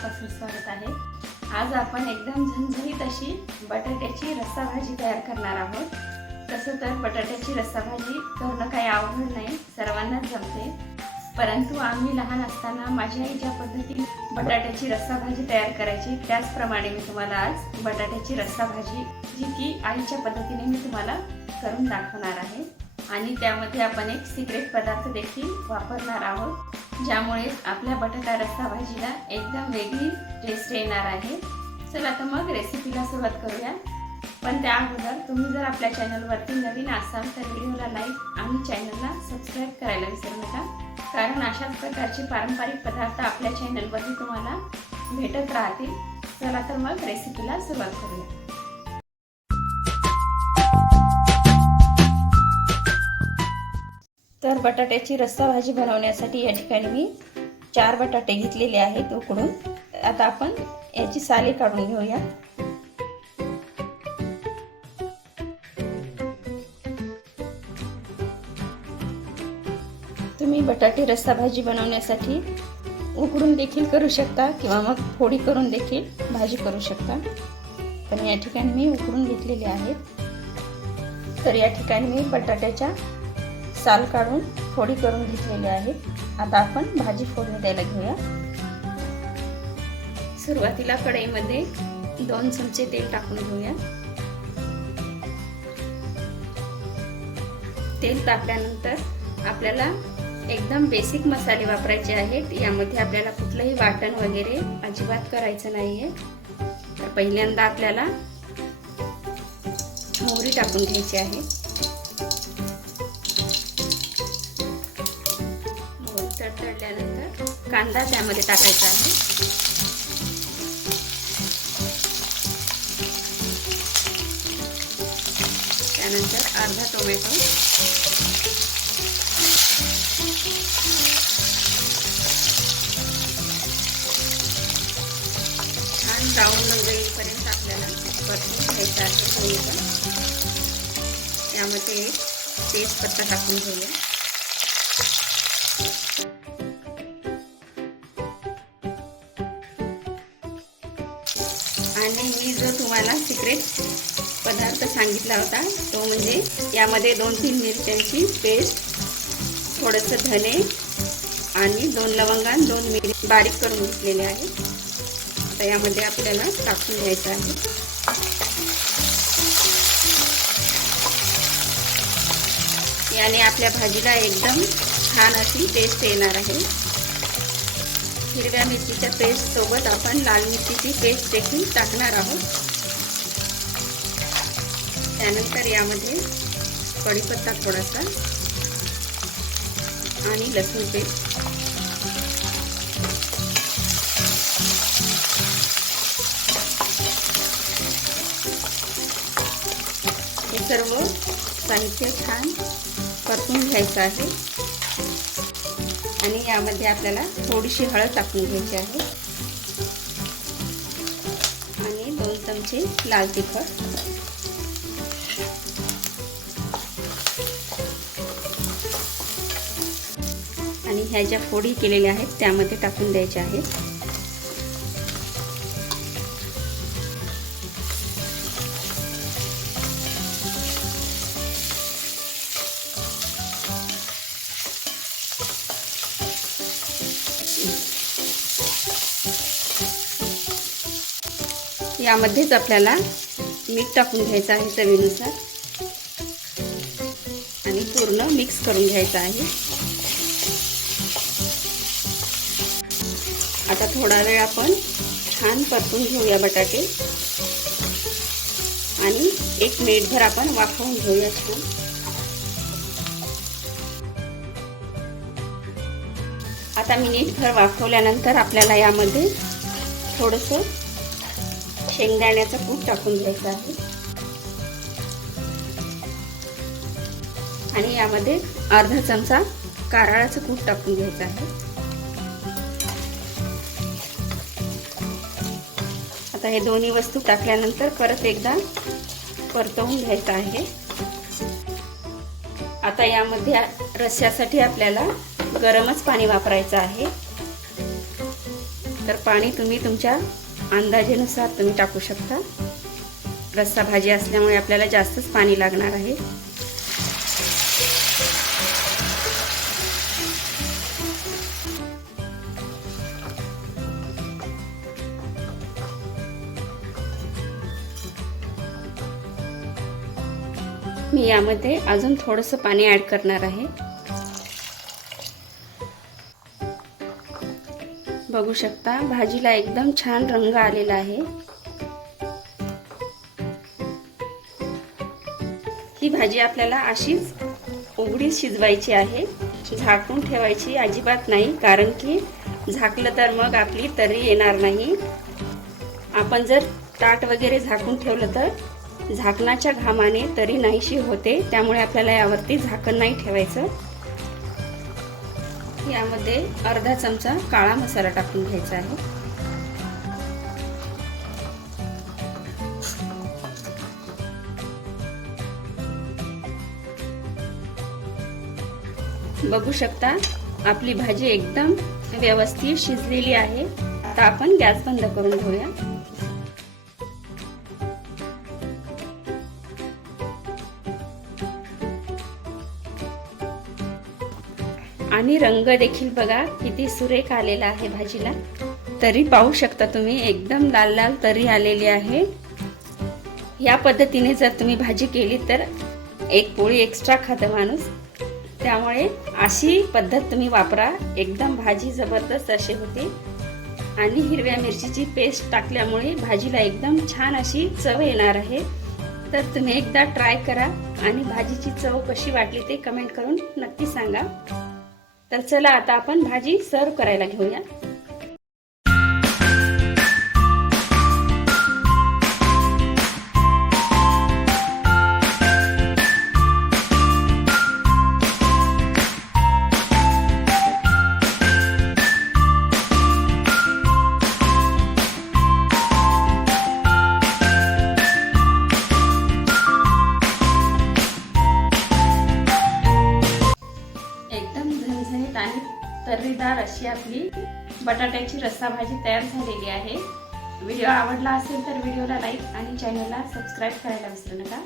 मनापासून स्वागत आहे. आज आपण एकदम झणझणीत अशी बटाट्याची रस्सा भाजी तयार करणार आहोत. तसं तर बटाट्याची रस्सा भाजी करणं काही अवघड नाही सर्वांनाच जमते. परंतु आम्ही लहान असताना माझी आई ज्या पद्धतीने बटाट्याची रस्सा भाजी तयार करायची त्याचप्रमाणे मी तुम्हाला आज बटाट्याची रस्सा भाजी जी की आईच्या पद्धतीने मी तुम्हाला करून दाखवणार आहे. आणि त्यामध्ये आपण एक सिक्रेट पदार्थ देखील वापरणार आहोत ज्यामुळे आपल्या बटाटा रस्सा भाजीला एकदम वेगळी टेस्ट येणार आहे. चला तर मग रेसिपीला सुरुवात करूया. पण त्या अगोदर तुम्ही जर आपल्या चॅनलवरती नवीन असाल तर व्हिडिओला लाईक आणि चॅनलला सबस्क्राईब करायला विसरू नका. कारण अशाच प्रकारचे पारंपरिक पदार्थ आपल्या चॅनलवरती तुम्हाला भेटत राहतील. चला तर मग रेसिपीला सुरुवात करूया. तर बटाट्याची रस्सा भाजी बनवण्यासाठी या ठिकाणी मी चार बटाटे घेतलेले आहेत उकडून. आता आपण याची साले काढून घेऊया. तुम्ही बटाटे रस्सा भाजी बनवण्यासाठी उकडून देखील करू शकता किंवा मग फोडी करून देखील भाजी करू शकता. पण या ठिकाणी मी उकडून घेतलेले आहेत. तर या ठिकाणी मी बटाट्याच्या साल काढून फोडी करून घेतलेली आहे. आता आपण भाजी फोडणी द्यायला घेऊया. सुरुवातीला कढईमध्ये दोन चमचे तेल टाकून घेऊया. तेल तापल्यानंतर आपल्याला एकदम बेसिक मसाले वापरायचे आहेत. यामध्ये आपल्याला कुठलंही वाटण वगैरे अजिबात करायचं नाहीये. तर पहिल्यांदा आपल्याला मोहरी टाकून घ्यायची आहे. कांदा त्यामध्ये टाकायचा आहे. त्यानंतर अर्धा टोमॅटो. छान ब्राऊन रंग येईपर्यंत आपल्याला परतून घ्यायचा आहे टोमॅटो. त्यामध्ये तेजपत्ता टाकून घेऊया. आणि मी जो तुम्हाला सिक्रेट पदार्थ सांगितला होता तो म्हणजे यामध्ये दोन तीन मिरच्यांची पेस्ट थोडंसं धने आणि दोन लवंगा दोन मिरची बारीक करून घेतलेले आहे. आता यामध्ये आपल्याला टाकून घ्यायचं आहे. याने आपल्या भाजीला एकदम छान अशी टेस्ट येणार आहे. हिरव्या मिरचीच्या पेस्टसोबत आपण लाल मिरचीची पेस्ट देखील टाकणार आहोत. त्यानंतर यामध्ये कढीपत्ता थोडासा आणि लसूण पेस्ट हे सर्व साहित्य छान परतून घ्यायचं आहे. आणि यामध्ये आपल्याला थोडीशी हळद टाकून घ्यायची आहे. आणि दोन चमचे लाल तिखट. आणि ह्या ज्या फोडी केलेल्या आहेत त्यामध्ये टाकून द्यायच्या आहेत. यामध्येच आपल्याला मीठ टाकून घ्यायचं आहे चवीनुसार. आणि पूर्ण मिक्स करून घ्यायचं आहे. आता थोडा वेळ आपण छान परतून घेऊया बटाटे. आणि एक मिनिटभर आपण वाफवून घेऊया छान. आता मिनिटभर वाफवल्यानंतर आपल्याला यामध्ये थोडंसं शेंगदाण्याचं कूट टाकून घ्यायचं आहे. आणि यामध्ये अर्धा चमचा कारळाचं कूट टाकून घ्यायचं आहे. आता हे दोन्ही वस्तू टाकल्यानंतर परत एकदा परतवून घ्यायचं आहे. आता यामध्ये रस्स्यासाठी आपल्याला गरमच पाणी वापरायचं आहे. तर पाणी तुम्ही तुमच्या अंदाजेनुसार तुम्ही टाकू शकता. रस्सा भाजी असल्यामुळे आपल्याला जास्तच पाणी लागणार आहे. मी यामध्ये अजून थोडंसं पाणी ॲड करणार आहे. बघू शकता भाजीला एकदम छान रंग आलेला आहे. ही भाजी आपल्याला अशीच उघडी शिजवायची आहे झाकून ठेवायची अजिबात नाही कारण की झाकलं तर मग आपली तरी येणार नाही. आपण जर ताट वगैरे झाकून ठेवलं तर झाकणाच्या घामाने तरी नाहीशी होते त्यामुळे आपल्याला यावरती झाकण नाही ठेवायचं. यामध्ये अर्धा चमचा काळा मसाला टाकून घ्यायचा आहे. बघू शकता आपली भाजी एकदम व्यवस्थित शिजलेली आहे. आता आपण गॅस बंद करून घेऊया. आणि रंग देखील बघा किती सुरेख आलेला आहे भाजीला. तरी पाहू शकता तुम्ही एकदम लाल लाल तरी आलेली आहे. या पद्धतीने जर तुम्ही भाजी केली तर एक पोळी एक्स्ट्रा खातं माणूस. त्यामुळे अशी पद्धत तुम्ही वापरा. एकदम भाजी जबरदस्त अशी होते. आणि हिरव्या मिरचीची पेस्ट टाकल्यामुळे भाजीला एकदम छान अशी चव येणार आहे. तर तुम्ही एकदा ट्राय करा. आणि भाजीची चव कशी वाटली ते कमेंट करून नक्की सांगा. तर चला आता आपण भाजी सर्व करायला घेऊया. तर्रीदार अशी आपली बटाट्याची रस्सा भाजी तयार झालेली आहे. व्हिडिओ आवडला असेल तर व्हिडिओला लाईक आणि चॅनलला सबस्क्राईब करायला विसरू नका.